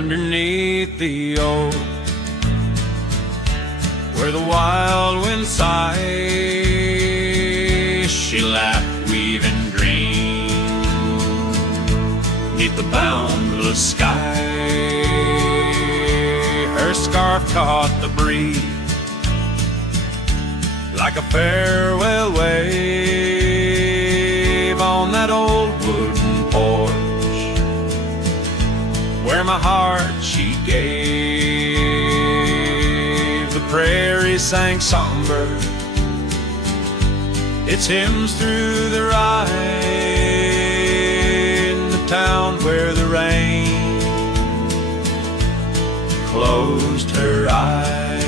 underneath the oak, where the wild wind sighs. She laughed, weaving green 'neath the boundless sky. Her scarf caught the breeze like a farewell wave on that old wooden porch where my heart she gave. The prairie sang songbird its hymns through the rye in the town where the rain closed her eyes.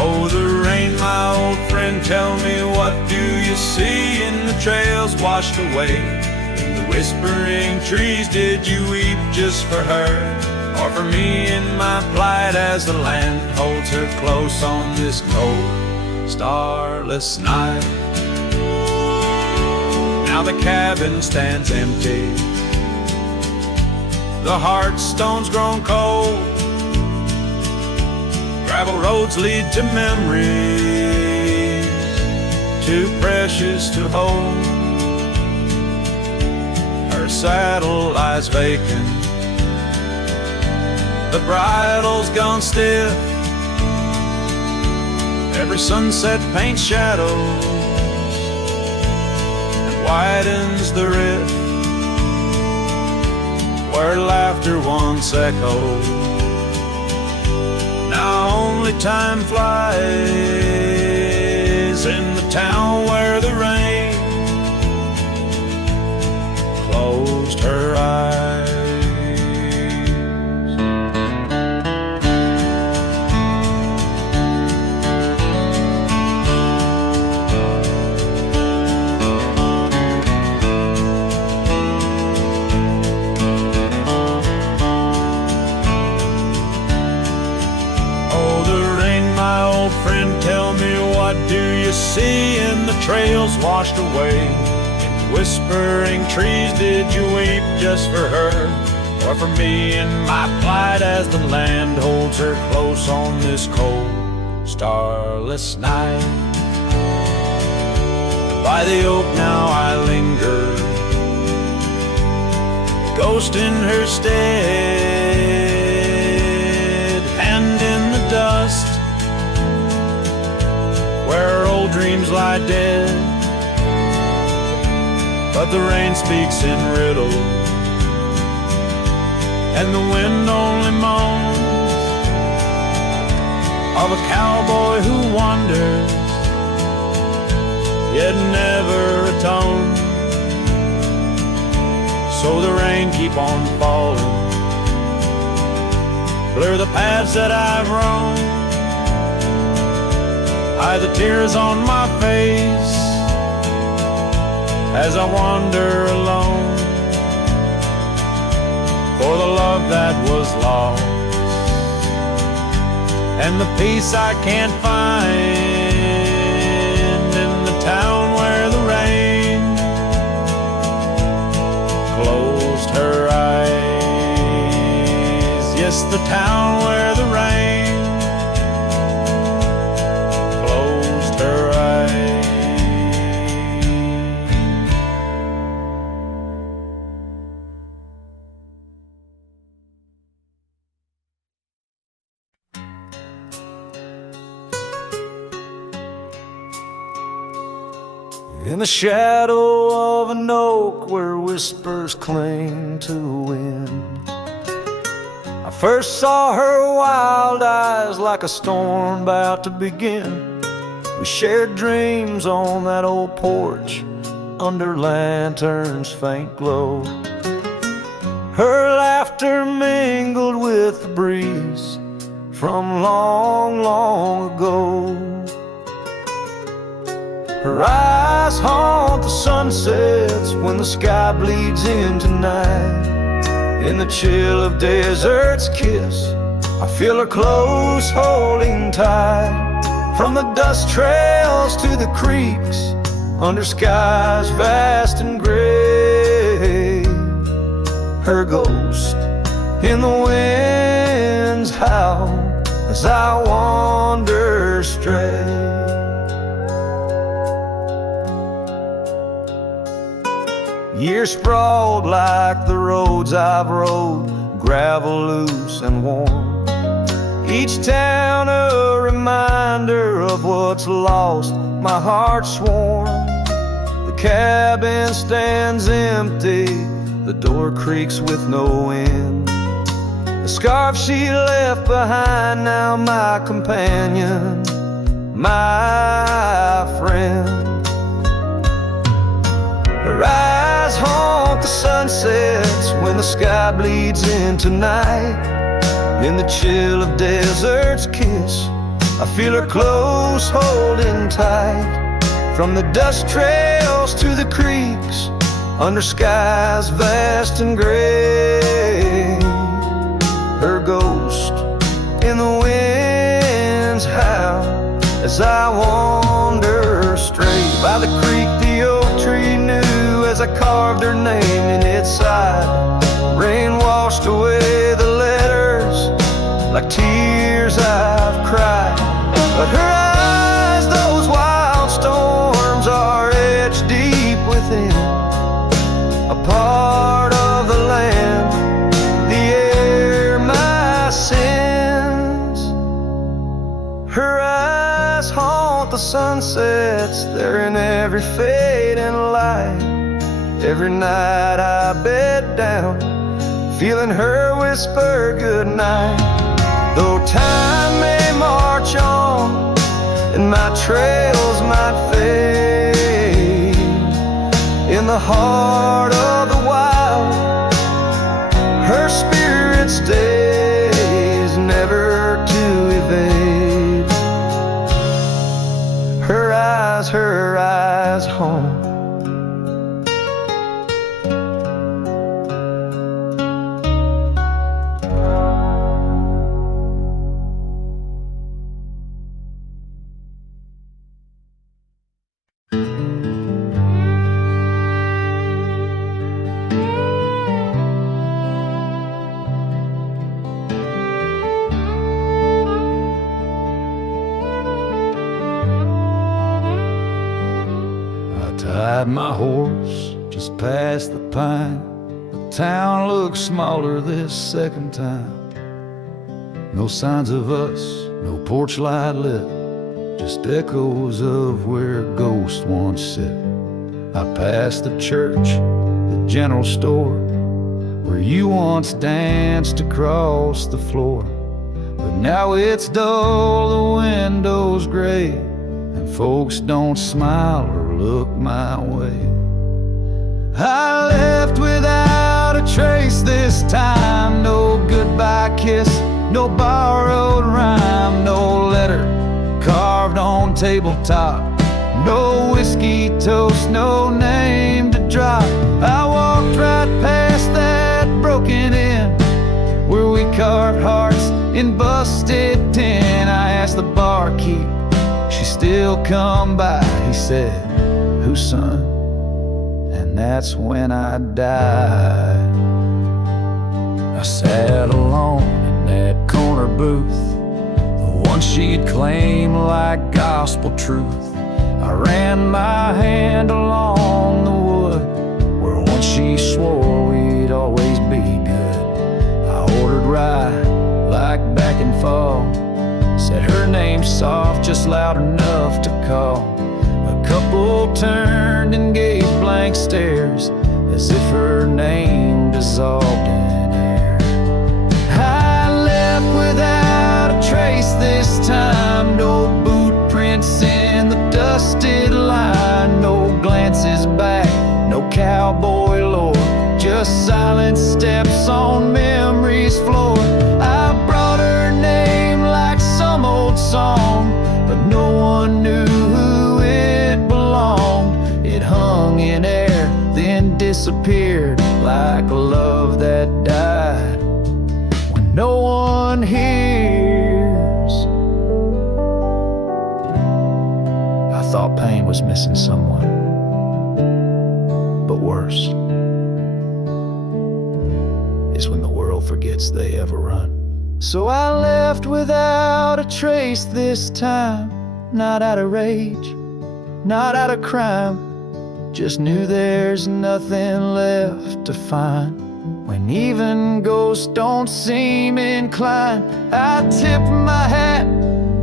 Oh, the rain, my old friend, tell me, what do you see in the trails washed away? In the whispering trees, did you weep just for her, or for me in my plight as the land holds her close on this cold, starless night? Now the cabin stands empty, the hearthstone's grown cold, gravel roads lead to memories too precious to hold. Her saddle lies vacant, the bridle's gone stiff, every sunset paints shadows and widens the rift where laughter once echoed. Now only time flies in the town where the rain closed her eyes. See in the trails washed away, in the whispering trees, did you weep just for her, or for me in my plight as the land holds her close on this cold, starless night? By the oak now I linger, ghost in her stead, hand in the dust where old dreams lie dead. But the rain speaks in riddles, and the wind only moans of a cowboy who wanders, yet never atones. So the rain keep on falling, blur the paths that I've roamed, hide the tears on my face as I wander alone for the love that was lost and the peace I can't find in the town where the rain closed her eyes. Yes, the town where the rain her eyes. In the shadow of an oak where whispers cling to the wind, I first saw her wild eyes like a storm about to begin. We shared dreams on that old porch under lanterns' faint glow. Her laughter mingled with the breeze from long, long ago. Her eyes haunt the sunsets when the sky bleeds into night. In the chill of desert's kiss, I feel her close holding tight. From the dust trails to the creeks, under skies vast and gray, her ghost in the wind's howl as I wander stray. Years sprawled like the roads I've rode, gravel loose and warm. Each town a reminder of what's lost, my heart sworn. The cabin stands empty, the door creaks with no end. The scarf she left behind, now my companion, my friend. Her eyes haunt the sunsets when the sky bleeds into night. In the chill of desert's kiss, I feel her close, holding tight. From the dust trails to the creeks, under skies vast and gray, her ghost in the wind's howl as I wander straight. By the creek the oak tree knew as I carved her name in its side. Rain washed away the letters like tears I've cried. But her eyes, those wild storms, are etched deep within, a part of the land, the air, my sins. Her eyes haunt the sunsets, they're in every fading light. Every night I bed down, feeling her whisper goodnight. Though time may march on and my trails might fade, in the heart of the wild, her spirit stays, never to evade. Her eyes home. Tied my horse just past the pine. The town looks smaller this second time. No signs of us, no porch light lit, just echoes of where ghosts once sit. I passed the church, the general store, where you once danced across the floor. But now it's dull, the window's gray, and folks don't smile or look my way. I left without a trace this time. No goodbye kiss, no borrowed rhyme, no letter carved on tabletop, no whiskey toast, no name to drop. I walked right past that broken inn where we carved hearts in busted tin. I asked the barkeep, she still come by. He said, "Whose son?" And that's when I died. I sat alone in that corner booth, the one she'd claim like gospel truth. I ran my hand along the wood where once she swore we'd always be good. I ordered rye like back in fall, said her name soft, just loud enough to call. A couple turned and gave blank stares as if her name dissolved in air. I left without a trace this time, no boot prints in the dusted line, no glances back, no cowboy lore, just silent steps on memory's floor. I brought her name like some old song, but no one knew who it belonged. It hung in air, then disappeared like a love that died when no one hears. I thought pain was missing someone, but worse. forgets they ever run. So I left without a trace this time, not out of rage, not out of crime, just knew there's nothing left to find. When even ghosts don't seem inclined, I tipped my hat,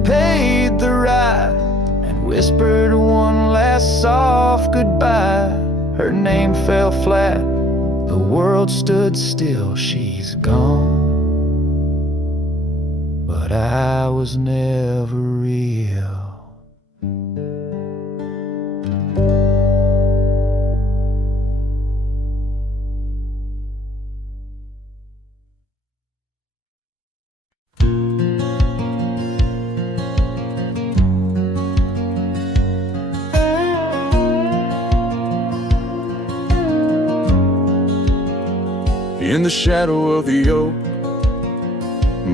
paid the ride, and whispered one last soft goodbye. Her name fell flat, the world stood still, she's gone. But I was never real. In the shadow of the oak,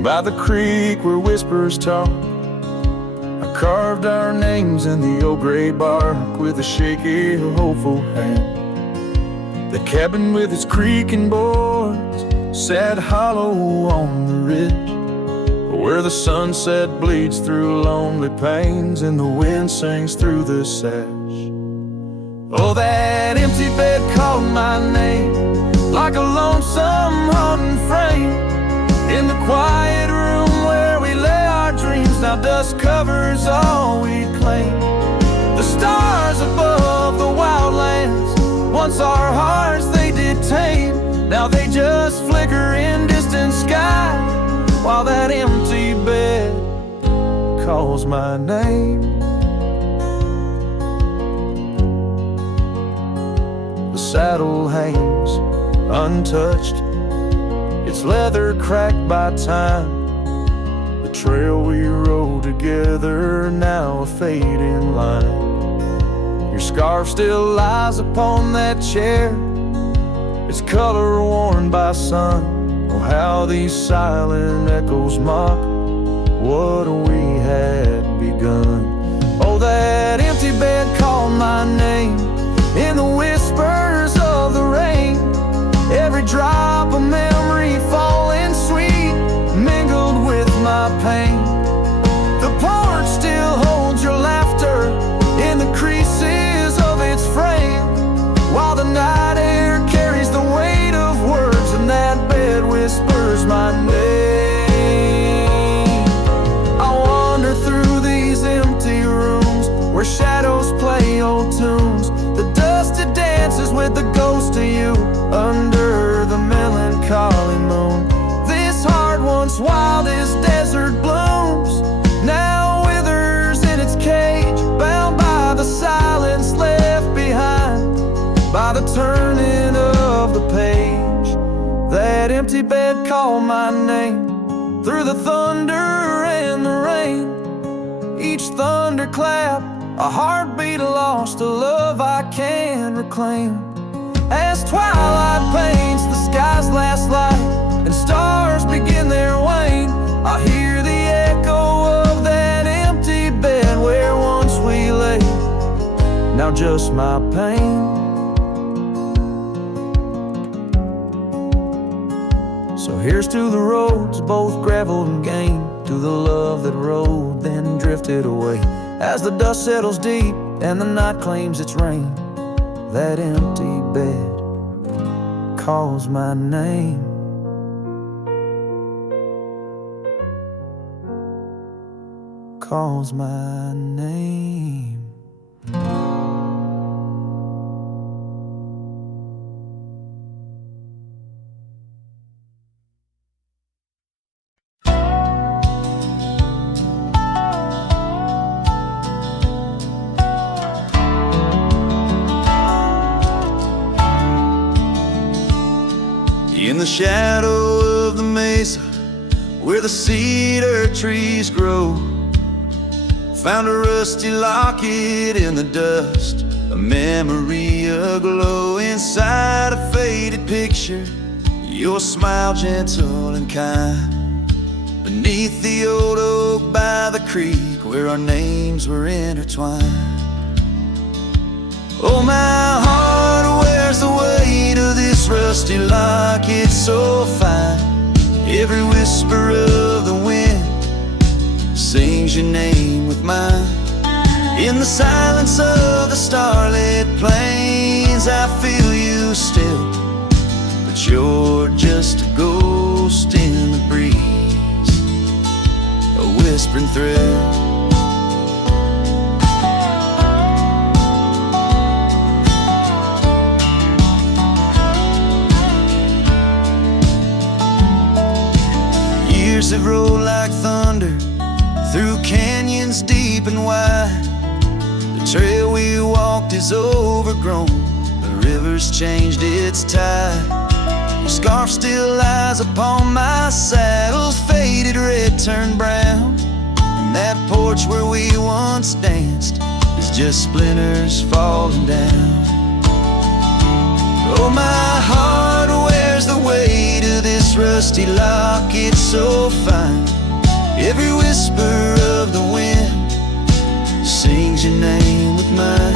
by the creek where whispers talk, I carved our names in the old gray bark with a shaky, hopeful hand. The cabin with its creaking boards sat hollow on the ridge, where the sunset bleeds through lonely panes and the wind sings through the sash. Oh, that empty bed called my name like a lonesome haunting frame in the quiet room where we lay our dreams. Now dust covers all we claim. The stars above the wildlands, once our hearts they did tame, now they just flicker in distant sky, while that empty bed calls my name. The saddle hangs untouched, its leather cracked by time. The trail we rode together, now a fading line. Your scarf still lies upon that chair, its color worn by sun. Oh, how these silent echoes mock what we had begun. Oh, that empty bed called my name in the whispers of the rain. Every drop of memory falling sweet, mingled with my pain. The porch still holds your laughter in the creases of its frame, while the night air carries the weight of words, and that bed whispers my name. I wander through these empty rooms where shadows play old tunes. The dusted dances with the ghost of you under the melancholy moon. This heart once wild as desert blooms, now withers in its cage, bound by the silence left behind, by the turning of the page. That empty bed called my name through the thunder and the rain. Each thunderclap a heartbeat lost, a love I can reclaim. As twilight paints the sky's last light and stars begin their wane, I hear the echo of that empty bed where once we lay. Now just my pain. So here's to the roads, both gravel and game, to the love that rode then drifted away. As the dust settles deep and the night claims its reign, that empty bed calls my name. Calls my name. In the shadow of the mesa, where the cedar trees grow, found a rusty locket in the dust, a memory aglow. Inside a faded picture, your smile gentle and kind, beneath the old oak by the creek where our names were intertwined. Oh, my heart wears the weight of this rusty locket so fine. Every whisper of the wind sings your name with mine. In the silence of the starlit plains, I feel you still, but you're just a ghost in the breeze, a whispering thrill. Years have rolled like thunder through canyons deep and wide. The trail we walked is overgrown, the river's changed its tide. Your scarf still lies upon my saddle's faded red turned brown, and that porch where we once danced is just splinters falling down. Oh, my heart wears the weight of this rusty locket so fine. Every whisper of the wind sings your name with mine.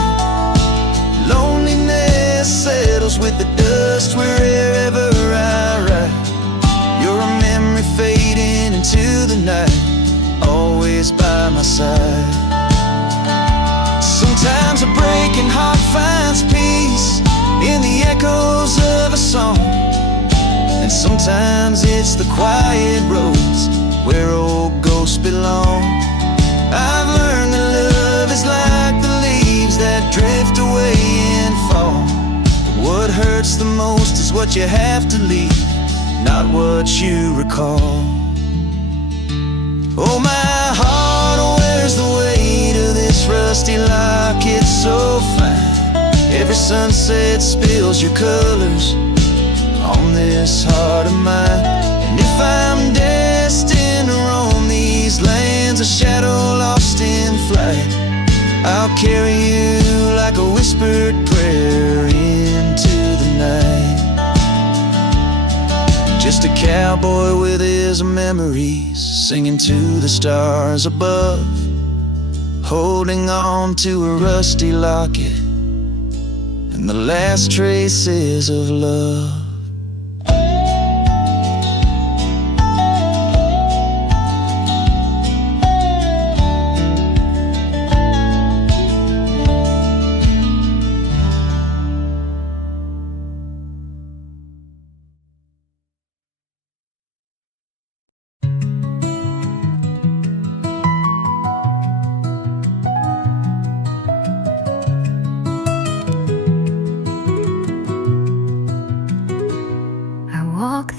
Loneliness settles with the dust wherever I ride. You're a memory fading into the night, always by my side. Sometimes a breaking heart finds peace in the echoes of a song, and sometimes it's the quiet roads where old ghosts belong. I've learned that love is like the leaves that drift away in fall. What hurts the most is what you have to leave, not what you recall. Oh, my heart wears the weight of this rusty locket so fine. Every sunset spills your colors on this heart of mine. And if I'm destined to roam these lands, a shadow lost in flight, I'll carry you like a whispered prayer into the night. Just a cowboy with his memories, singing to the stars above, holding on to a rusty locket and the last traces of love.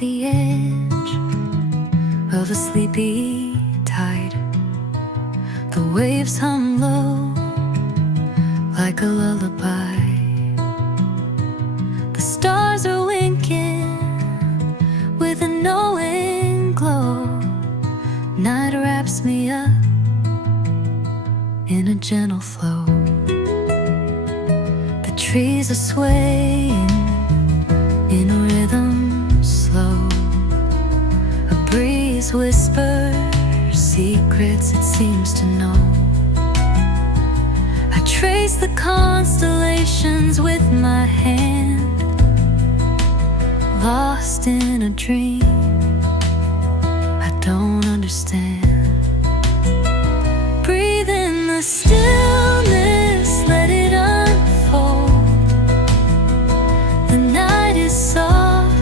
The edge of a sleepy tide, the waves hum low like a lullaby. The stars are winking with a knowing glow. Night wraps me up in a gentle flow. The trees are swaying in a rhythm slow. A breeze whispers secrets it seems to know. I trace the constellations with my hand, lost in a dream I don't understand. Breathe in the stillness, let it unfold. The night is soft,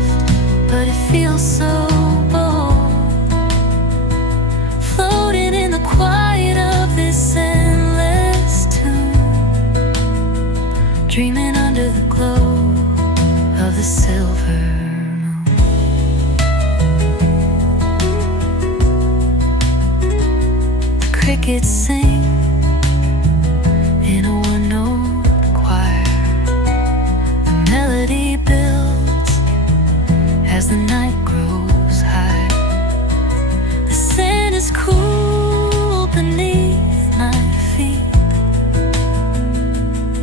but it feels so bold, floating in the quiet of this endless tune, dreaming under the glow of the silver moon. The crickets sing in a one-note choir. The melody builds as the night grows high. The sand is cool beneath my feet.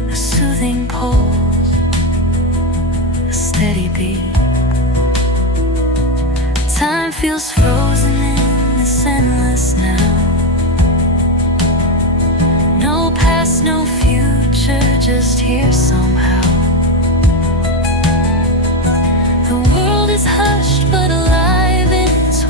A soothing pulse, a steady beat. Time feels frozen in this endless now. No past, no future, just here somehow. The world is hushed but alive in its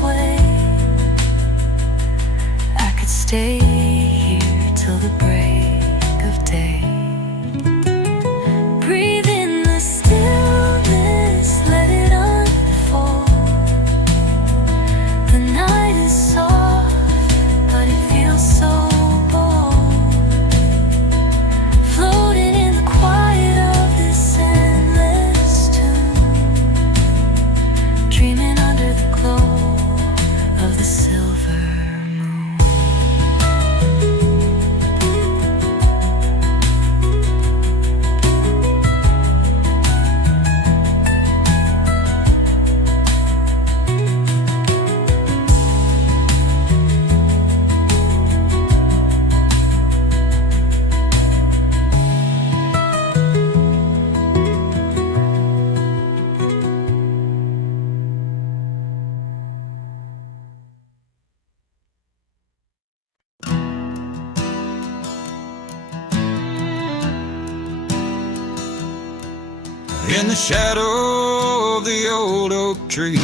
In the shadow of the old oak tree,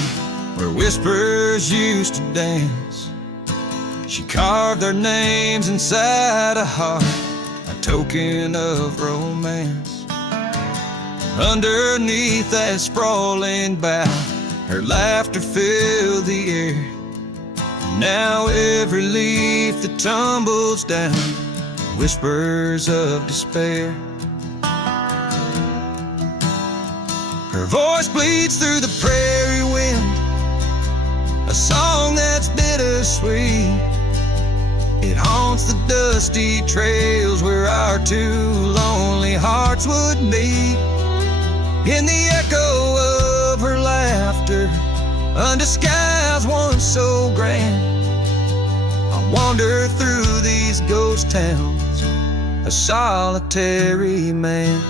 where whispers used to dance, she carved their names inside a heart, a token of romance. Underneath that sprawling bough, her laughter filled the air. Now every leaf that tumbles down, whispers of despair. Her voice bleeds through the prairie wind, a song that's bittersweet. It haunts the dusty trails where our two lonely hearts would meet. In the echo of her laughter, under skies once so grand, I wander through these ghost towns, a solitary man.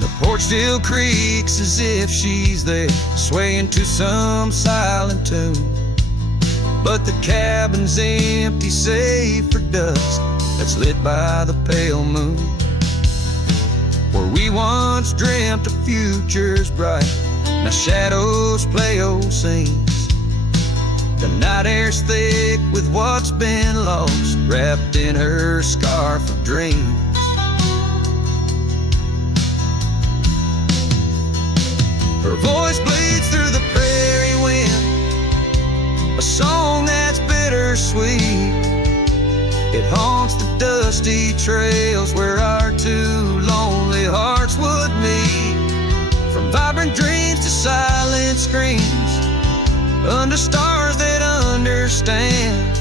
The porch still creaks as if she's there, swaying to some silent tune. But the cabin's empty save for dust that's lit by the pale moon. Where we once dreamt of futures bright, now shadows play old scenes. The night air's thick with what's been lost, wrapped in her scarf of dreams. Her voice bleeds through the prairie wind, a song that's bittersweet. It haunts the dusty trails where our two lonely hearts would meet. From vibrant dreams to silent screams, under stars that understand,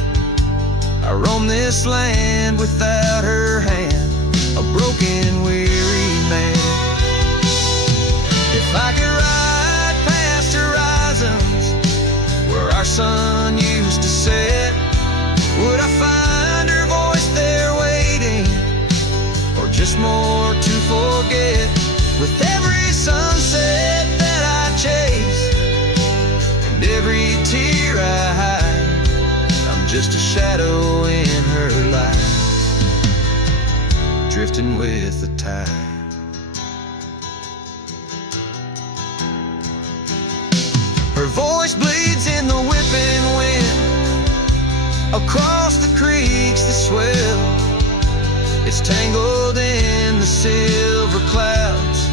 I roam this land without her hand, a broken, weary man. If I could ride past horizons where our sun used to set, would I find her voice there waiting, or just more to forget? With every sunset that I chase and every tear I hide, I'm just a shadow in her life, drifting with the tide. Her voice bleeds in the whipping wind, across the creeks that swell. It's tangled in the silver clouds,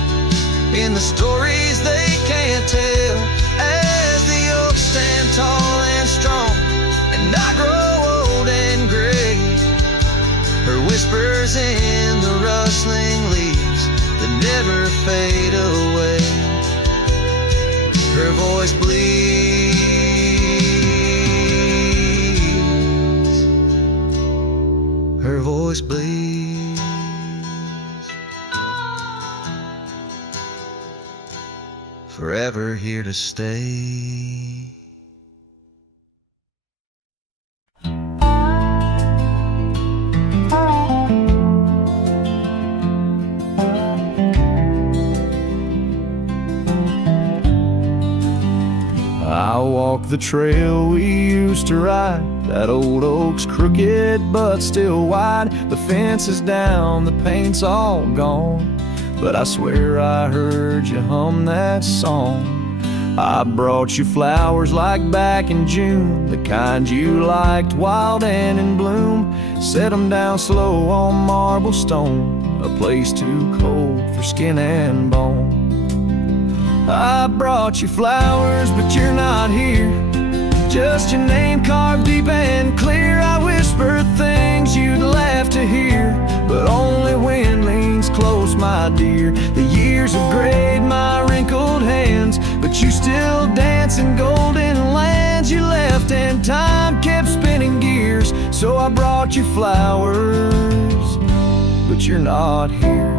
in the stories they can't tell. As the oaks stand tall and strong, and I grow old and gray, her whispers in the rustling leaves that never fade away. Her voice bleeds, her voice bleeds, forever here to stay. I walk the trail we used to ride, that old oak's crooked but still wide. The fence is down, the paint's all gone, but I swear I heard you hum that song. I brought you flowers like back in June, the kind you liked, wild and in bloom. Set 'em down slow on marble stone, a place too cold for skin and bone. I brought you flowers, but you're not here, just your name carved deep and clear. I whispered things you'd laugh to hear, but only wind leans close, my dear. The years have grayed my wrinkled hands, but you still dance in golden lands you left, and time kept spinning gears. So I brought you flowers, but you're not here.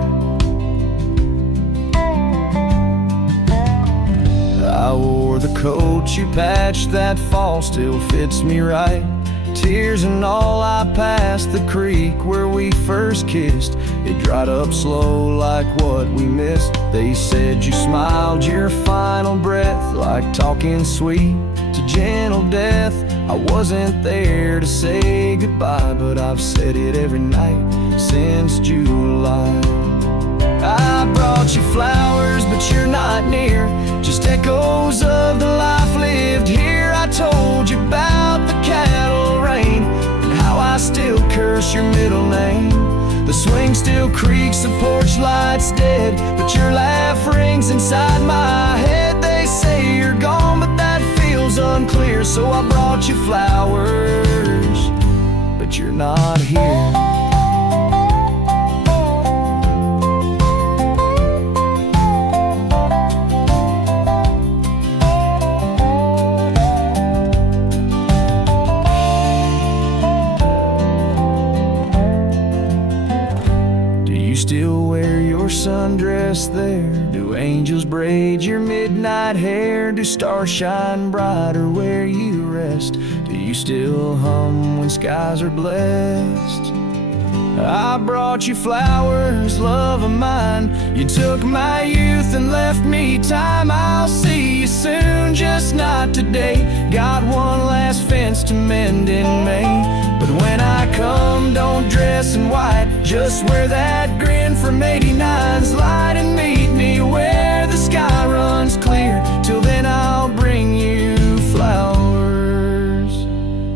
I wore the coat you patched that fall, still fits me right. Tears and all, I passed the creek where we first kissed. It dried up slow like what we missed. They said you smiled your final breath, like talking sweet to gentle death. I wasn't there to say goodbye, but I've said it every night since July. I brought you flowers, but you're not near, just echoes of the life lived here. I told you about the cattle rain and how I still curse your middle name. The swing still creaks, the porch light's dead, but your laugh rings inside my head. They say you're gone, but that feels unclear, so I brought you flowers, but you're not here. Still wear your sundress there? Do angels braid your midnight hair? Do stars shine brighter where you rest? Do you still hum when skies are blessed? I brought you flowers, love of mine. You took my youth and left me time. I'll see you soon, just not today. Got one last fence to mend in May. But when I come, don't dress in white, just wear that grin from 89's light and meet me where the sky runs clear. Till then I'll bring you flowers,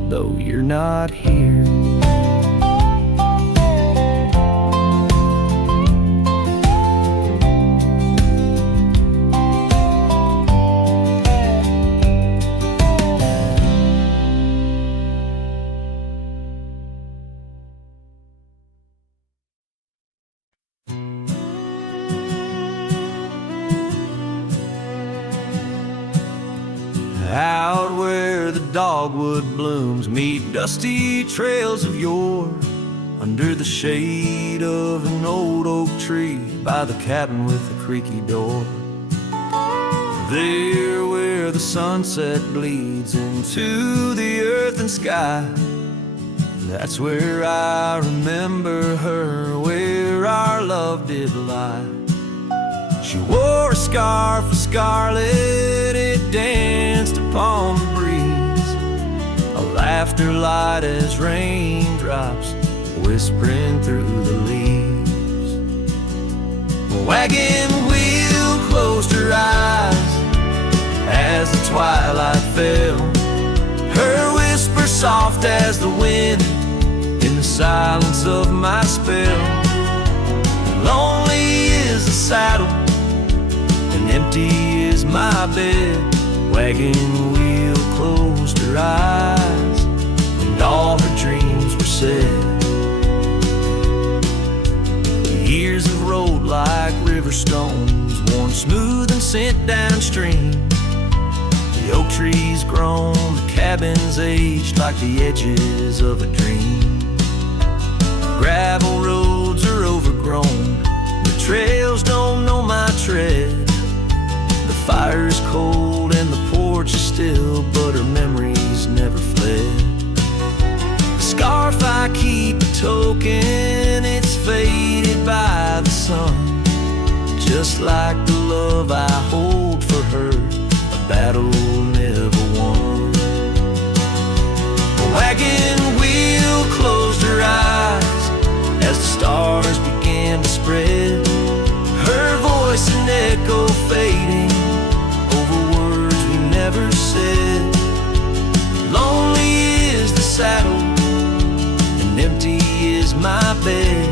though you're not here. Out where the dogwood blooms meet dusty trails of yore, under the shade of an old oak tree by the cabin with the creaky door. There where the sunset bleeds into the earth and sky, that's where I remember her, where our love did lie. She wore a scarf of scarlet, it danced upon the breeze, a laughter light as raindrops whispering through the leaves. A wagon wheel closed her eyes as the twilight fell, her whisper soft as the wind in the silence of my spell. Lonely is the saddle, empty is my bed. Wagon wheel closed her eyes, and all her dreams were said. Years of road like river stones, worn smooth and sent downstream. The oak trees grown, the cabins aged like the edges of a dream. Gravel roads are overgrown, the trails don't know my tread. The fire's cold and the porch is still, but her memories never fled. The scarf I keep a token, it's faded by the sun, just like the love I hold for her, a battle never won. The wagon wheel closed her eyes as the stars began to spread, her voice an echo fading over words we never said. Lonely is the saddle, and empty is my bed.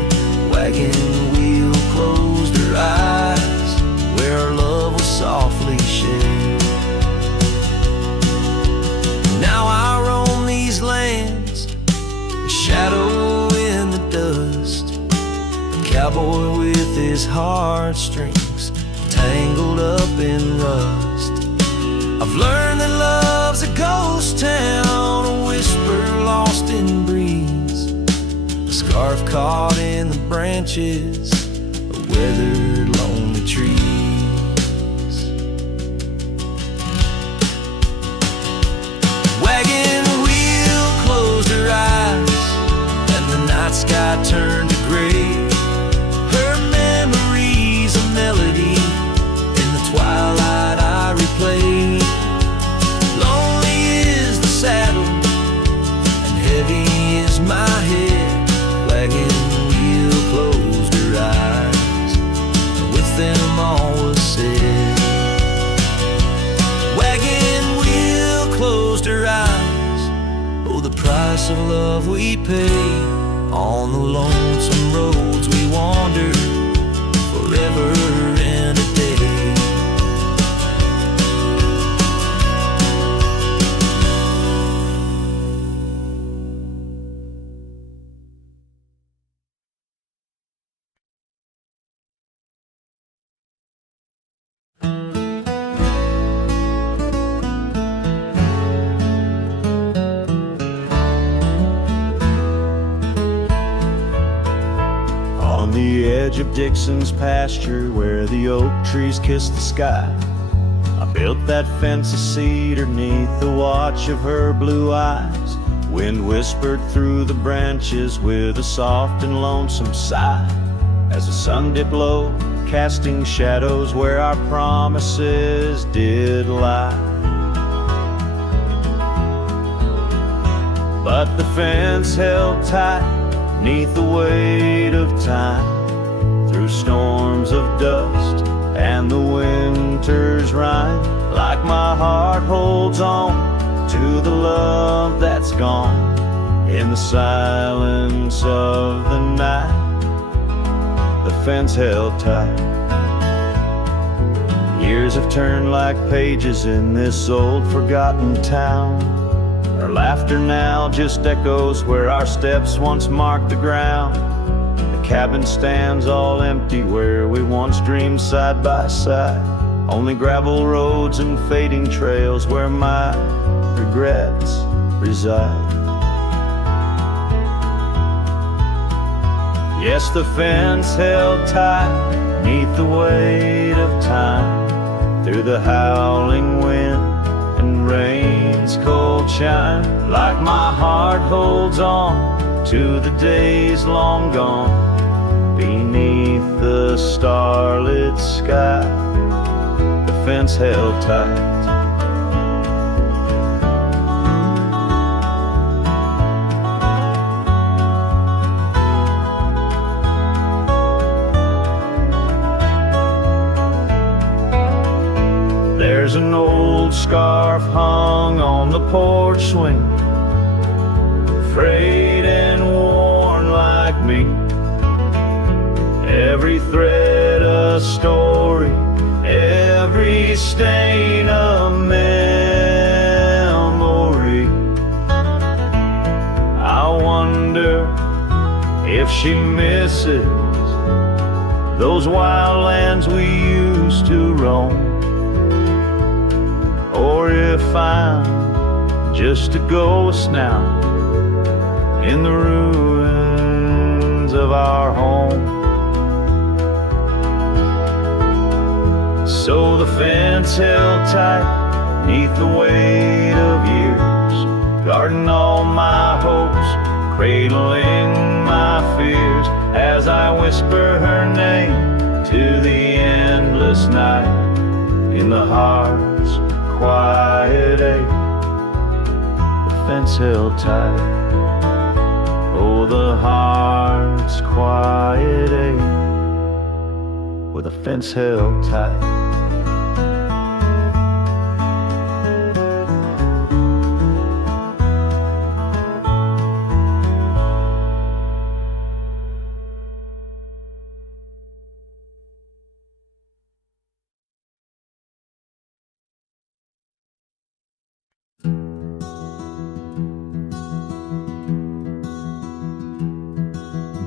Wagon wheel closed her eyes where our love was softly shed. Now I roam these lands, a shadow in the dust, a cowboy with his heartstrings tangled up in rust. I've learned that love's a ghost town, a whisper lost in breeze, a scarf caught in the branches of weathered lonely trees. Wagon wheel closed her eyes and the night sky turned to gray, her memories a melody in the twilight I replay. Lonely is the saddle, the price of love we pay on the lonesome roads we wander forever and a day. On the edge of Dixon's pasture, where the oak trees kiss the sky, I built that fence of cedar neath the watch of her blue eyes. Wind whispered through the branches with a soft and lonesome sigh, as the sun dipped low, casting shadows where our promises did lie. But the fence held tight 'neath the weight of time, through storms of dust and the winter's rime. Like my heart holds on to the love that's gone in the silence of the night, the fence held tight. Years have turned like pages in this old forgotten town. Our laughter now just echoes where our steps once marked the ground. The cabin stands all empty where we once dreamed side by side. Only gravel roads and fading trails where my regrets reside. Yes, the fence held tight 'neath the weight of time, through the howling wind and rain's cold chime. Like my heart holds on to the days long gone, beneath the starlit sky, the fence held tight. There's an old scarf hung on the porch swing, frayed and worn like me. Every thread a story, every stain a memory. I wonder if she misses those wild lands we used to roam, or if I'm just a ghost now in the ruins of our home. So the fence held tight 'neath the weight of years, guarding all my hopes, cradling my fears, as I whisper her name to the endless night in the heart's quiet ache. The fence held tight, oh, the heart's quiet ache, with a fence held tight.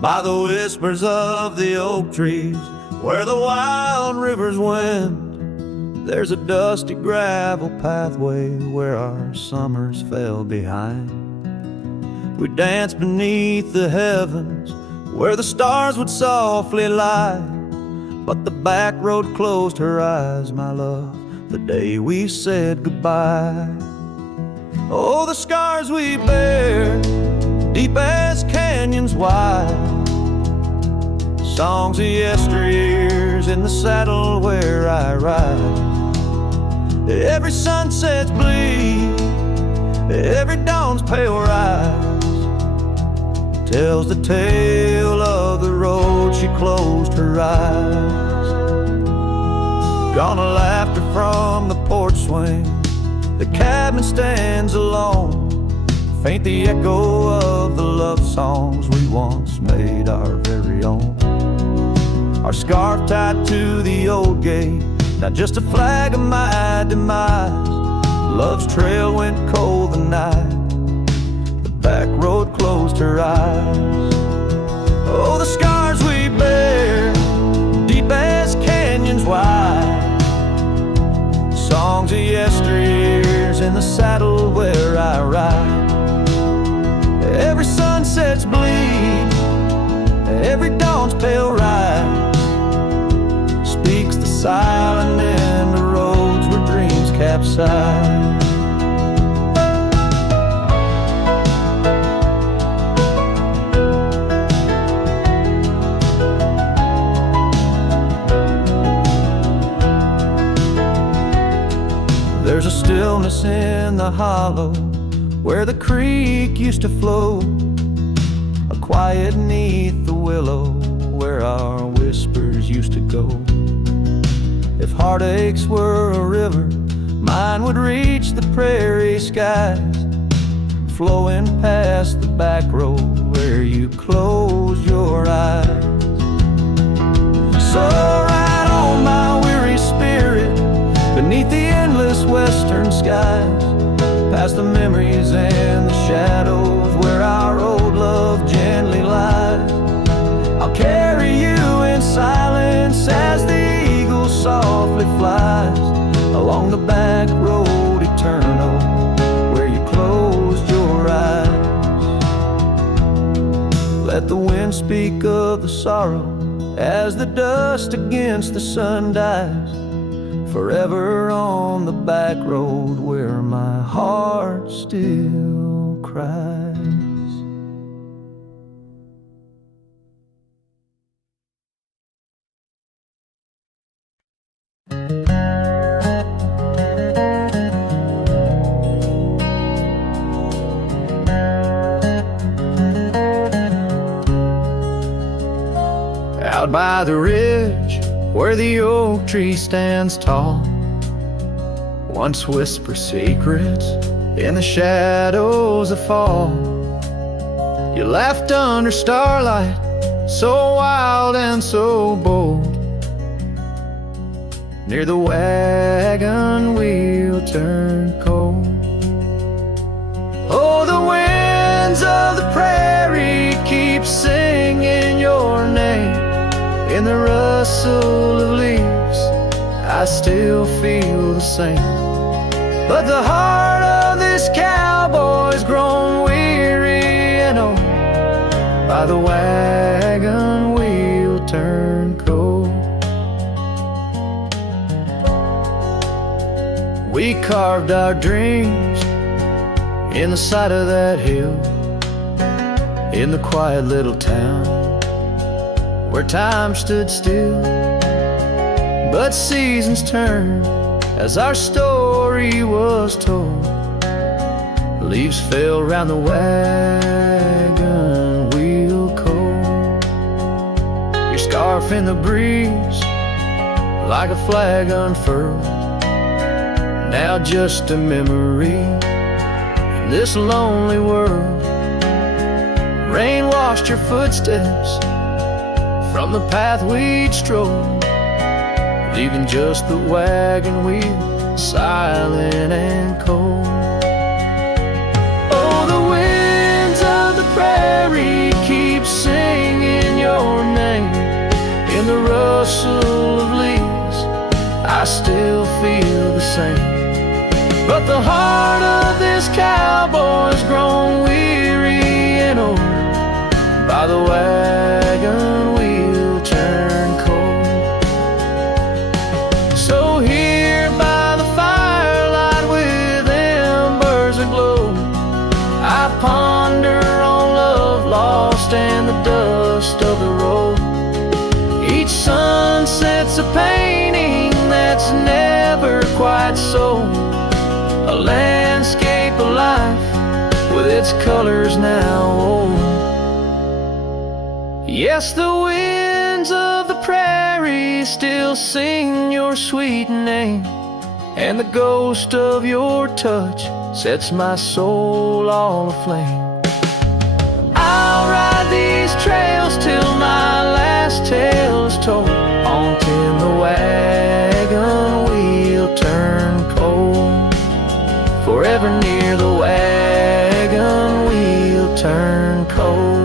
By the whispers of the oak trees, where the wild rivers wend, there's a dusty gravel pathway where our summers fell behind. We danced beneath the heavens where the stars would softly lie, but the back road closed her eyes, my love, the day we said goodbye. Oh, the scars we bear, deep as canyons wide, songs of yesteryears in the saddle where I ride. Every sunset's bleed, every dawn's pale rise, tells the tale of the road she closed her eyes. Gone a laughter from the porch swing, the cabin stands alone, Ain't the echo of the love songs we once made our very own. Our scarf tied to the old gate, not just a flag of my demise. Love's trail went cold the night the back road closed her eyes. Oh, the scars we bear, deep as canyons wide. Songs of yesteryears in the saddle where I ride. Every sunset's bleed, every dawn's pale rise, speaks the silent end of roads where dreams capsize. There's a stillness in the hollow where the creek used to flow, a quiet neath the willow where our whispers used to go. If heartaches were a river, mine would reach the prairie skies, flowing past the back road where you close your eyes. So ride on my weary spirit beneath the endless western skies, past the memories and the shadows where our old love gently lies. I'll carry you in silence as the eagle softly flies along the back road eternal where you closed your eyes. Let the wind speak of the sorrow as the dust against the sun dies, forever on the back road where my heart still cries. Out by the ridge where the oak tree stands tall, once whisper secrets in the shadows of fall. You laughed under starlight, so wild and so bold. Near the wagon wheel turned cold. Oh, the winds of the prairie keep singing your name. In the rustle of leaves, I still feel the same. But the heart of this cowboy's grown weary and old by the wagon wheel turned cold. We carved our dreams in the side of that hill, in the quiet little town where time stood still. But seasons turned as our story was told. Leaves fell round the wagon wheel cold. Your scarf in the breeze like a flag unfurled, now just a memory in this lonely world. Rain washed your footsteps from the path we'd strolled, leaving just the wagon wheel silent and cold. Oh, the winds of the prairie keep singing your name. In the rustle of leaves, I still feel the same. But the heart of this cowboy's grown weary and old by the wagon wheel turned cold. So here by the firelight with embers aglow, I ponder on love lost and the dust of the road. Each sunset's a painting that's never quite sold, a landscape of life with its colors now old. Yes, the winds of the prairie still sing your sweet name, and the ghost of your touch sets my soul all aflame. I'll ride these trails till my last tale is told, haunting the wagon wheel turn cold, forever near the wagon wheel turn cold.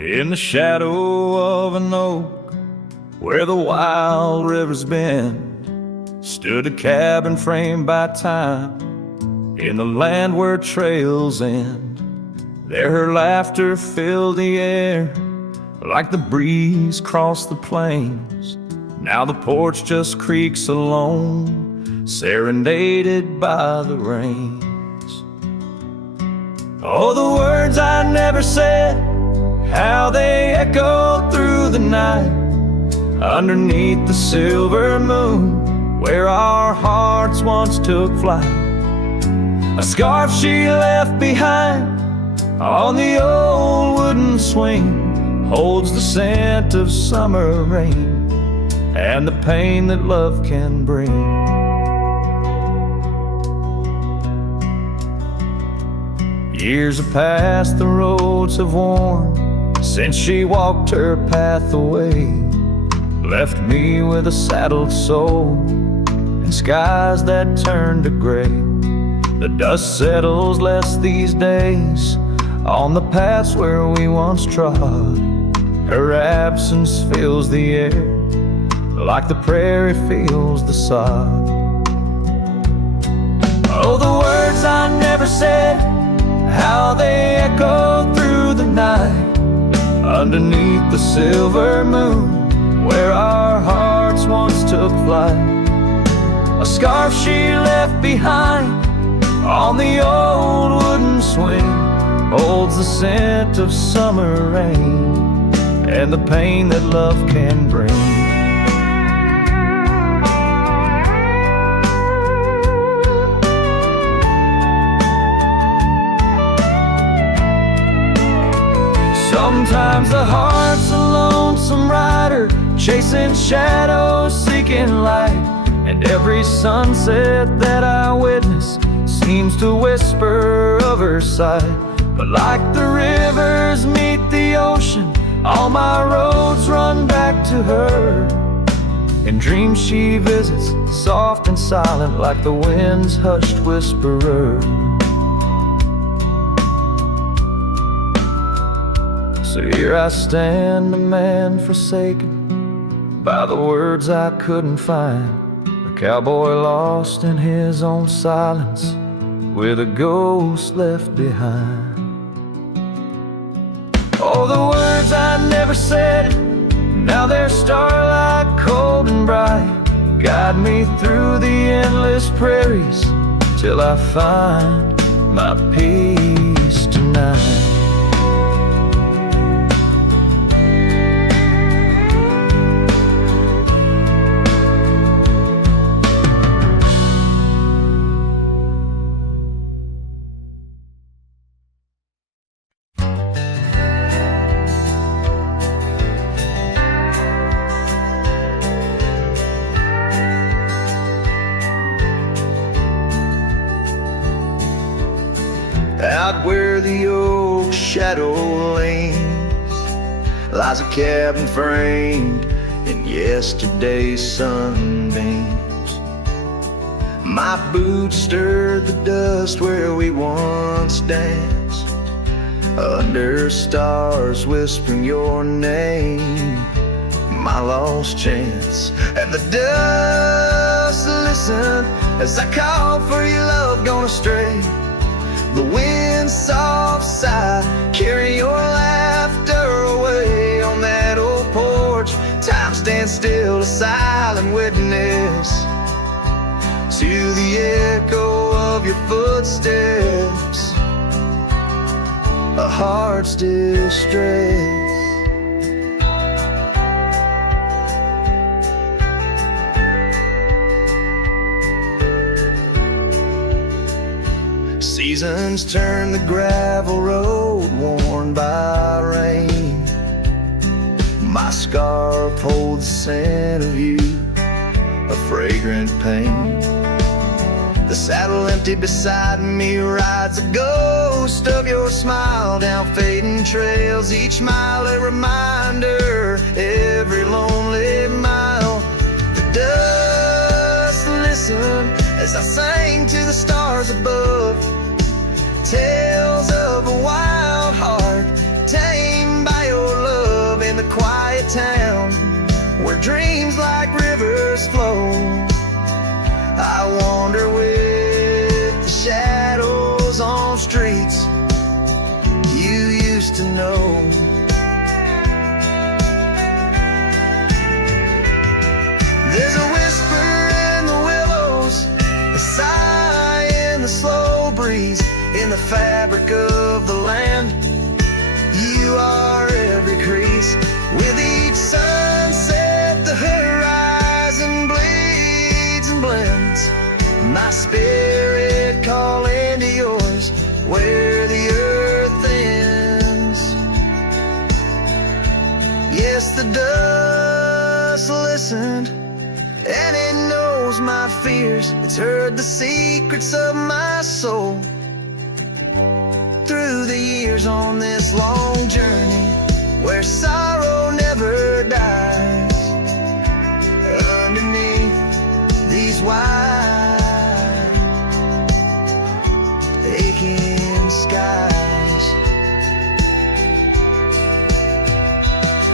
In the shadow of an oak, where the wild rivers bend, stood a cabin framed by time, in the land where trails end. There her laughter filled the air, like the breeze crossed the plains. Now the porch just creaks alone, serenaded by the rains. Oh, the words I never said, how they echoed through the night, underneath the silver moon, where our hearts once took flight. A scarf she left behind on the old wooden swing holds the scent of summer rain and the pain that love can bring. Years have passed, the roads have worn since she walked her path away, left me with a saddled soul and skies that turn to gray. The dust settles less these days on the paths where we once trod. Her absence fills the air like the prairie feels the sod. Oh, the words I never said, how they echoed through the night, underneath the silver moon, where our hearts once took flight. A scarf she left behind on the old wooden swing holds the scent of summer rain and the pain that love can bring. Sometimes the heart's a lonesome rider, chasing shadows, seeking light, and every sunset that I witness seems to whisper of her sight. But like the rivers meet the ocean, all my roads run back to her. In dreams she visits, soft and silent, like the wind's hushed whisperer. So here I stand, a man forsaken by the words I couldn't find, a cowboy lost in his own silence, with a ghost left behind. Oh, the words I never said, now they're starlight, cold and bright, guide me through the endless prairies till I find my peace tonight. Out where the oak shadow lanes lies a cabin framed in yesterday's sunbeams. My boots stirred the dust where we once danced, under stars whispering your name, my lost chance. And the dust listened as I called for your love gone astray. The wind's soft sigh carry your laughter away. On that old porch, time stands still, a silent witness to the echo of your footsteps, a heart's distress. seasons turn the gravel road worn by rain. My scarf holds the scent of you, a fragrant pain. The saddle empty beside me rides a ghost of your smile down fading trails. Each mile a reminder, every lonely mile. The dust listened as I sang to the stars above. Tales of a wild heart tamed by your love in the quiet town where dreams like rivers flow. I wander with the shadows on streets you used to know. There's a whisper in the willows, a sigh in the slow breeze, in the fabric of the land. You are every crease. With each sunset the horizon bleeds and blends, my spirit calling to yours where the earth ends. Yes, the dust listened and it knows my fears. It's heard the secrets of my soul through the years on this long journey where sorrow never dies. Underneath these wide aching skies,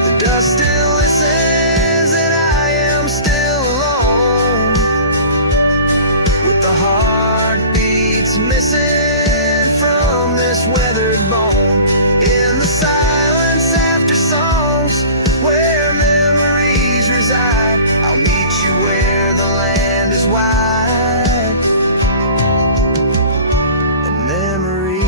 the dust still listens and I am still alone, with the heartbeats missing from this weathered bone. In the silence after songs where memories reside, I'll meet you where the land is wide and memories.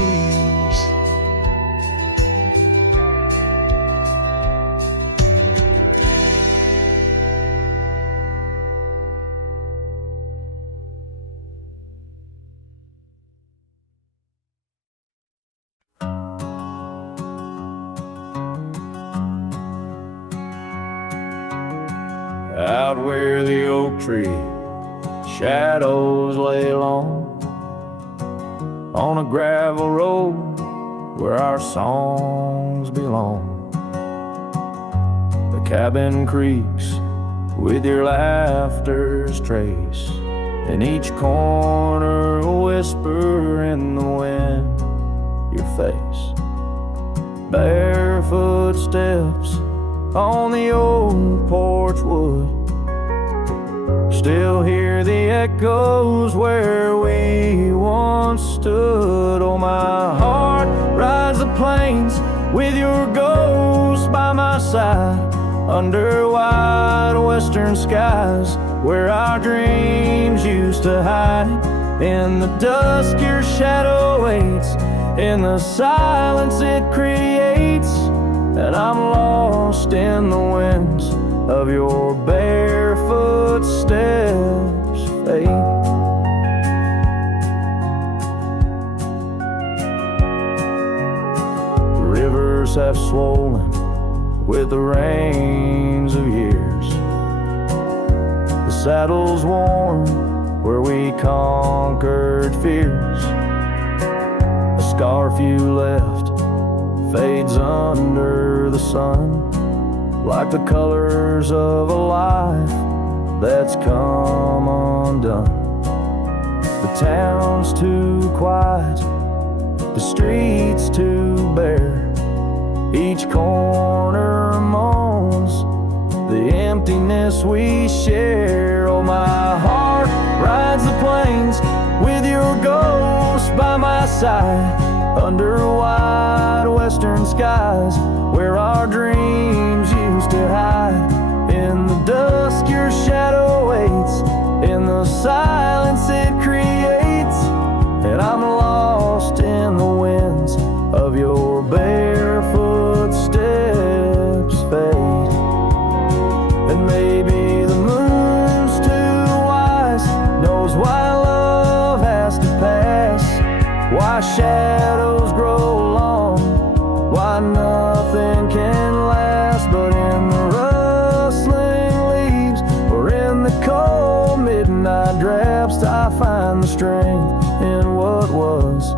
Out where the oak tree shadows lay long, on a gravel road where our songs belong. The cabin creaks with your laughter's trace, in each corner a whisper in the wind, your face. Barefoot steps on the old porch wood, still hear the echoes where we once stood. Oh, my heart rides the plains with your ghost by my side, under wide western skies where our dreams used to hide. In the dusk your shadow waits, in the silence it creates, and I'm lost in the winds of your barefoot steps fade. The rivers have swollen with the rains of years, the saddle's worn where we conquered fears. The scarf you left fades under the sun, like the colors of a life that's come undone. The town's too quiet, the streets too bare, each corner moans the emptiness we share. Oh, my heart rides the plains with your ghost by my side, under wide western skies where our dreams used to hide. In the dusk your shadow waits, in the silence it creates, and I'm lost in the winds of your barefoot steps fade. And maybe the moon's too wise, knows why love has to pass, why midnight drafts, I find the strength in what was,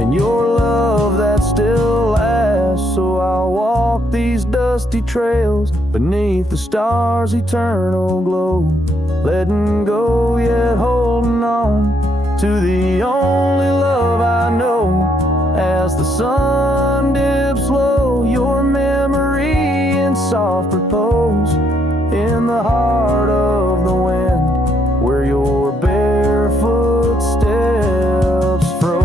in your love that still lasts. So I'll walk these dusty trails beneath the stars' eternal glow, letting go yet holding on to the only love I know. As the sun dips low, your memory in soft repose, in the heart of the wind, where your barefoot steps froze.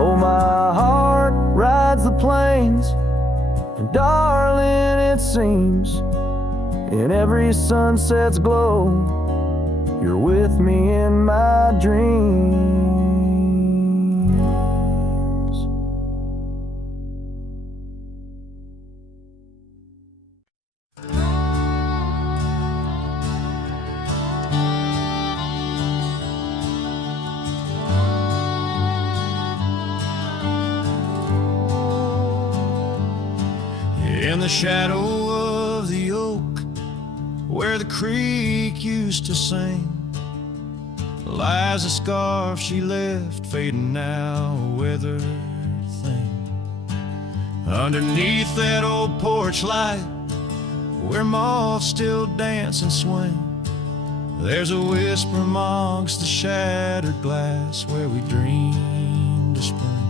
Oh, my heart rides the plains, and darling, it seems in every sunset's glow, you're with me in my dreams. In the shadow of the oak, where the creek used to sing, lies a scarf she left, fading now, a weathered thing. Underneath that old porch light, where moths still dance and swing, there's a whisper amongst the shattered glass, where we dreamed of spring.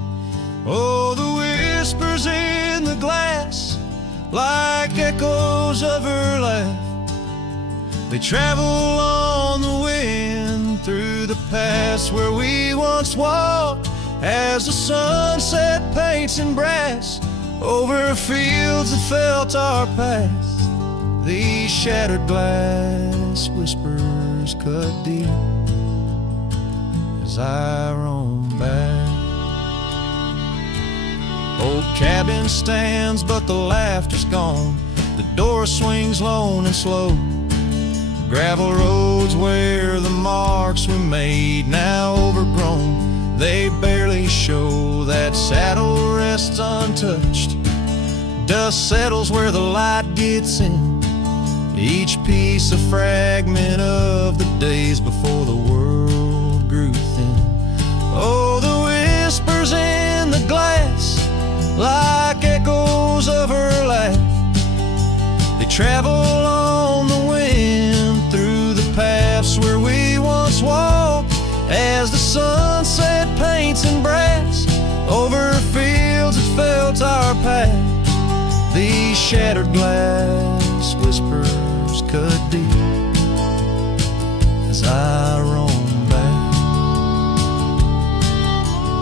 Oh, the whispers in the glass, like echoes of her laugh, they travel on the wind through the past where we once walked, as the sunset paints in brass over fields that felt our past. These shattered glass whispers cut deep as I roam back. Old cabin stands, but the laughter's gone. The door swings lone and slow. Gravel roads where the marks we made, now overgrown, they barely show. That saddle rests untouched. Dust settles where the light gets in. Each piece a fragment of the days before the world grew thin. Oh, the whispers in the glass, like echoes of her laugh, they travel on the wind through the paths where we once walked, as the sunset paints in brass over fields that felt our path. These shattered glass whispers cut deep as I roam back.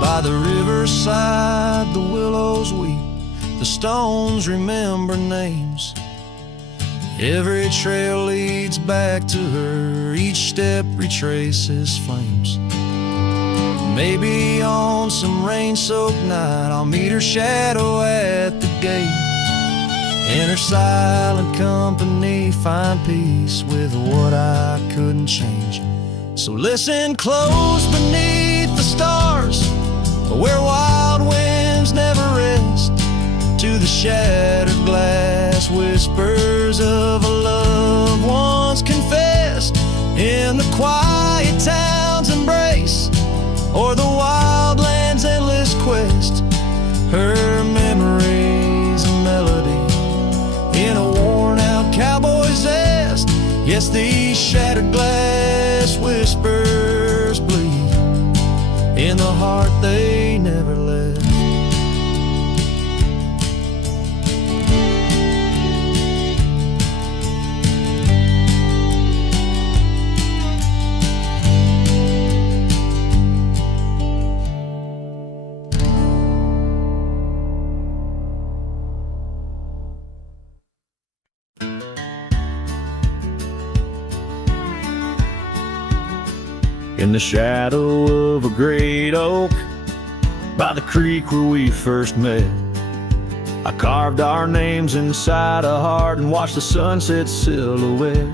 By the riverside the willows weep, the stones remember names. Every trail leads back to her, each step retraces flames. Maybe on some rain-soaked night I'll meet her shadow at the gate. In her silent company find peace with what I couldn't change. So listen close beneath the stars, where wild winds never rest, to the shattered glass whispers of a love once confessed, in the quiet town's embrace, or the wild land's endless quest. Her memory's a melody in a worn-out cowboy's zest. Yes, these shattered glass whispers bleed in the heart they never left. In the shadow of a great oak, by the creek where we first met, I carved our names inside a heart and watched the sunset silhouette.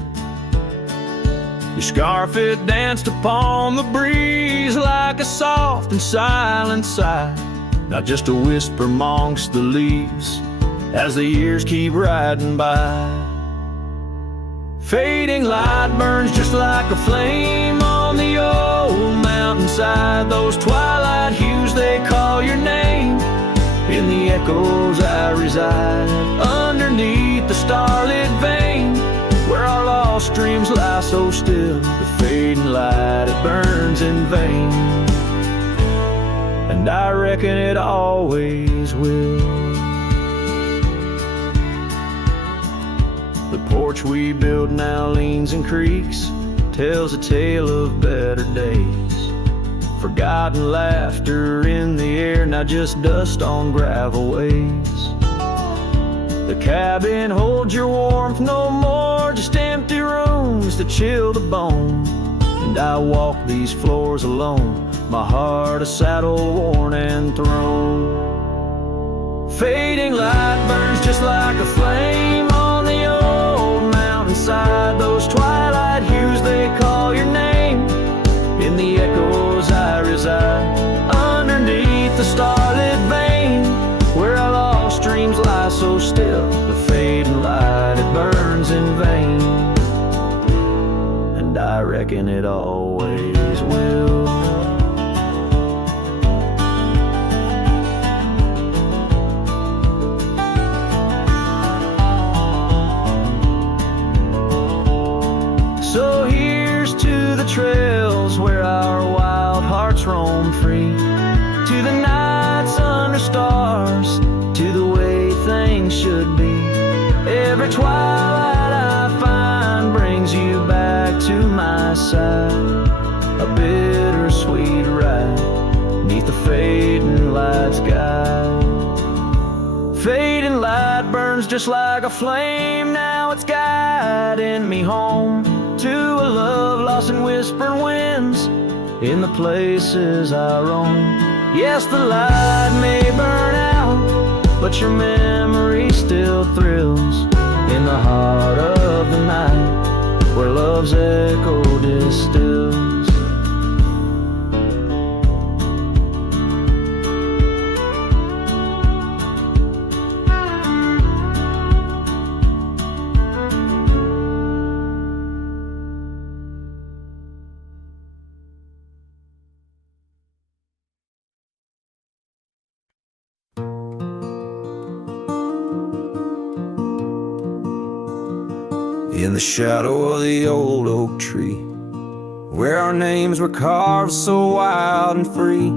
Your scarf, it danced upon the breeze like a soft and silent sigh, not just a whisper amongst the leaves as the years keep riding by. Fading light burns just like a flame on the old mountainside. Those twilight hues, they call your name. In the echoes I reside, underneath the starlit vein, where our lost dreams lie so still. The fading light, it burns in vain, and I reckon it always will. The porch we built now leans and creaks, tells a tale of better days. Forgotten laughter in the air, not just dust on gravel ways. The cabin holds your warmth no more, just empty rooms that chill the bone. And I walk these floors alone, my heart a saddle worn and thrown. Fading light burns just like a flame on the old mountainside. Those twilight hues, they call your name. In the echoes I reside, underneath the starlit vein, where our lost dreams lie so still. The fading light, it burns in vain, and I reckon it always will. So here's to the trails where our wild hearts roam free, to the nights under stars, to the way things should be. Every twilight I find brings you back to my side, a bittersweet ride neath the fading light sky. Fading light burns just like a flame, now it's guiding me home to a love lost in whispering winds in the places I roam. Yes, the light may burn out, but your memory still thrills in the heart of the night, where love's echo distills. In the shadow of the old oak tree, where our names were carved so wild and free,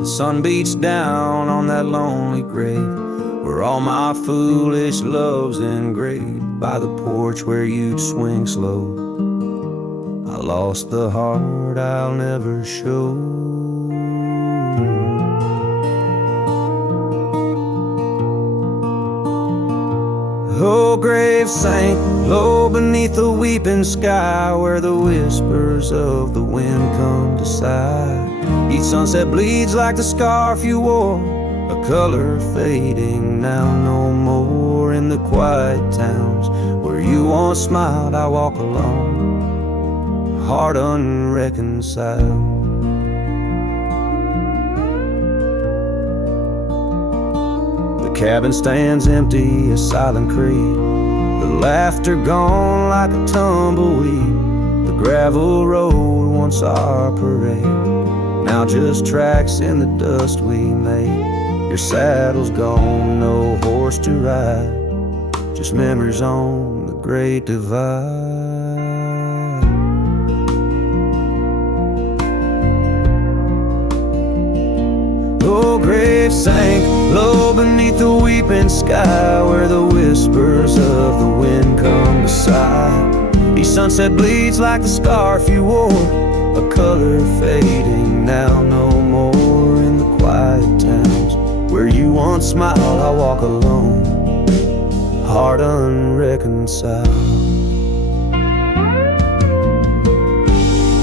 the sun beats down on that lonely grave, where all my foolish love's engraved. By the porch where you'd swing slow, I lost the heart I'll never show. Oh, grave sank low beneath the weeping sky, where the whispers of the wind come to sigh. Each sunset bleeds like the scarf you wore, a color fading now no more. In the quiet towns where you once smiled, I walk alone, heart unreconciled. The cabin stands empty, a silent creed, the laughter gone like a tumbleweed. The gravel road, once our parade, now just tracks in the dust we made. Your saddle's gone, no horse to ride, just memories on the great divide. Oh, grave sank low beneath the weeping sky, where the whispers of the wind come to sigh. Each sunset bleeds like the scarf you wore, a color fading now no more. In the quiet towns where you once smiled, I walk alone, heart unreconciled.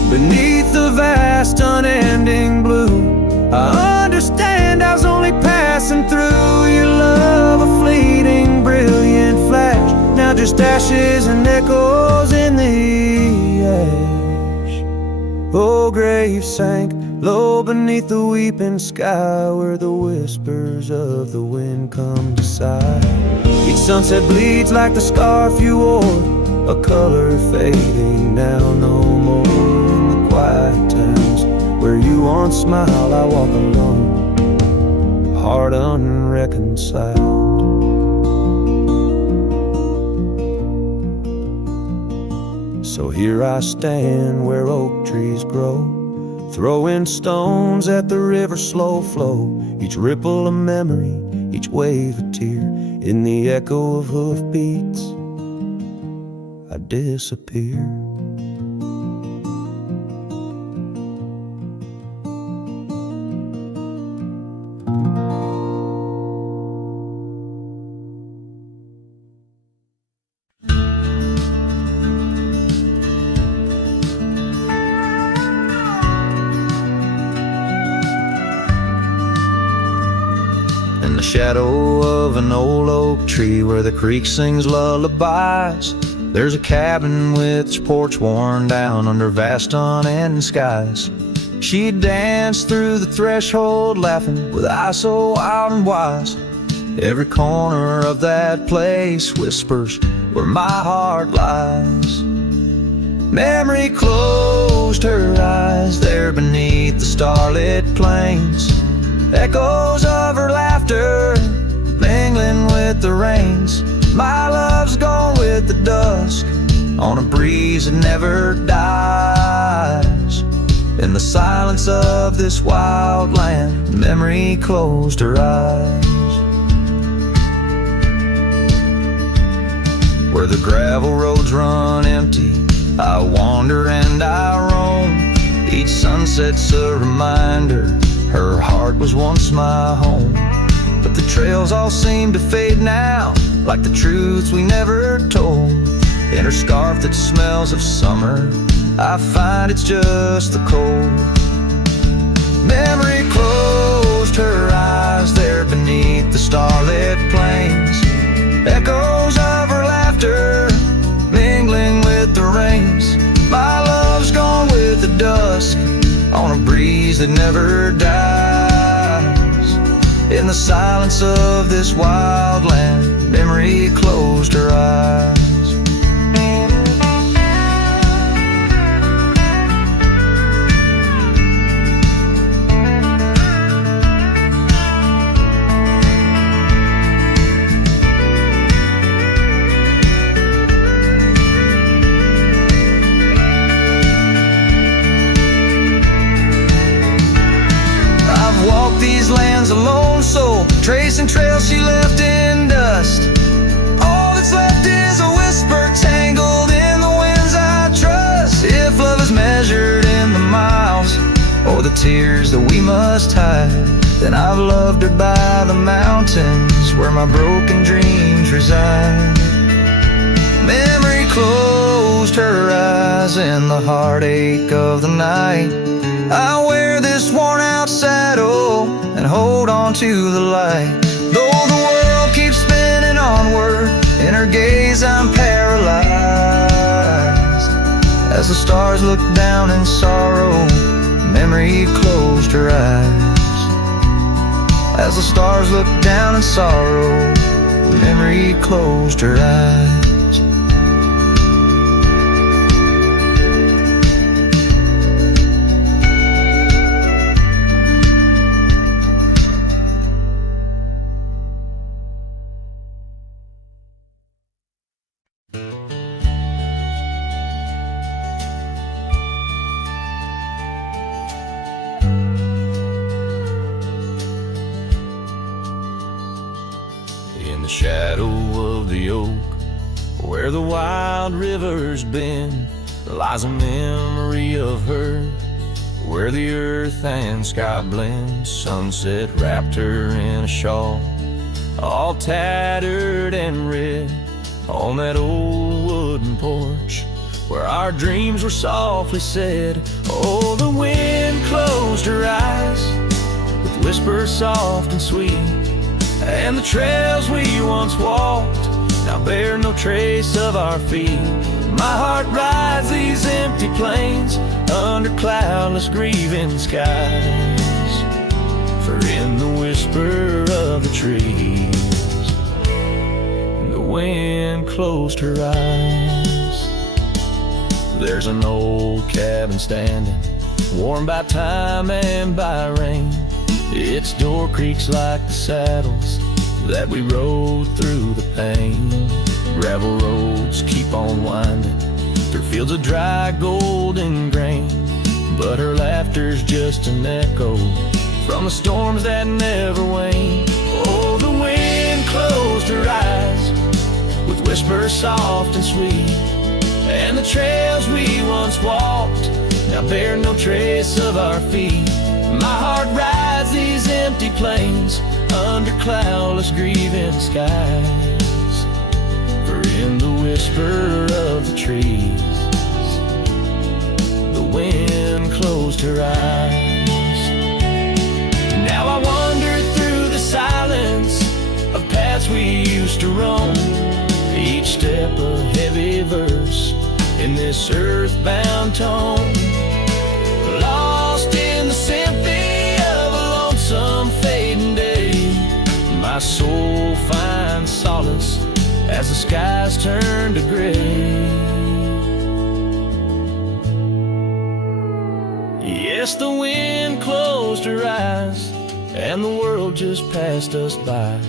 Beneath the vast unending blue, I understand I was only passing through. Your love, a fleeting, brilliant flash, now just ashes and echoes in the air. Oh, grave sank low beneath the weeping sky, where the whispers of the wind come to sigh. Each sunset bleeds like the scarf you wore, a color fading now no more. In the quiet towns where you once smiled, I walk alone, heart unreconciled. So here I stand where oak trees grow, throwing stones at the river's slow flow. Each ripple a memory, each wave a tear. In the echo of hoofbeats, I disappear. In the shadow of an old oak tree where the creek sings lullabies, there's a cabin with its porch worn down under vast unending skies. She danced through the threshold laughing with eyes so wild and wise. Every corner of that place whispers where my heart lies. Memory closed her eyes there beneath the starlit plains. Echoes of her laughter mingling with the rains. My love's gone with the dusk on a breeze that never dies. In the silence of this wild land, memory closed her eyes. Where the gravel roads run empty, I wander and I roam. Each sunset's a reminder her heart was once my home. But the trails all seem to fade now, like the truths we never told. In her scarf that smells of summer, I find it's just the cold. Memory closed her eyes there beneath the starlit plains. Echoes of her laughter mingling with the rains. My love's gone with the dusk on a breeze that never dies. In the silence of this wild land, memory closed her eyes. These lands alone, so tracing trails she left in dust. All that's left is a whisper tangled in the winds I trust. If love is measured in the miles or the tears that we must hide, then I've loved her by the mountains where my broken dreams reside. Memory closed her eyes in the heartache of the night. I wear this worn out saddle and hold on to the light. Though the world keeps spinning onward, in her gaze I'm paralyzed. As the stars look down in sorrow, memory closed her eyes. As the stars look down in sorrow, memory closed her eyes. In the shadow of the oak, where the wild river's been, lies a memory of her, where the earth and sky blend. Sunset wrapped her in a shawl, all tattered and red, on that old wooden porch, where our dreams were softly said. Oh, the wind closed her eyes with whispers soft and sweet, and the trails we once walked now bear no trace of our feet. My heart rides these empty plains under cloudless grieving skies. For in the whisper of the trees, the wind closed her eyes. There's an old cabin standing, warm by time and by rain. Its door creaks like the saddles that we rode through the pain. Gravel roads keep on winding through fields of dry golden grain, but her laughter's just an echo from the storms that never wane. Oh, the wind closed her eyes with whispers soft and sweet, and the trails we once walked now bear no trace of our feet. My heart rides these empty plains under cloudless grieving skies. For in the whisper of the trees, the wind closed her eyes. Now I wander through the silence of paths we used to roam, each step a heavy verse in this earthbound tone. Lost in the symphony of a lonesome fading day, my soul finds solace as the skies turn to gray. Yes, the wind closed her eyes, and the world just passed us by.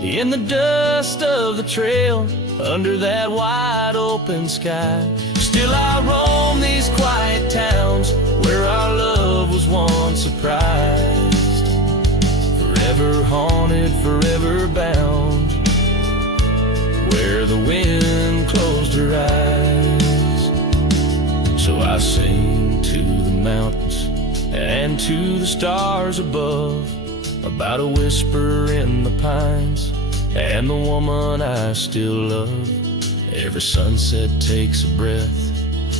In the dust of the trail, under that wide open sky, still I roam these quiet towns where our love was once surprised. Forever haunted, forever bound, where the wind closed her eyes. So I sing to the mountains and to the stars above about a whisper in the pines and the woman I still love. Every sunset takes a breath,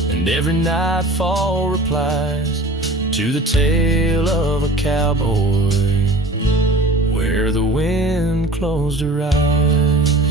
and every nightfall replies to the tale of a cowboy where the wind closed her eyes.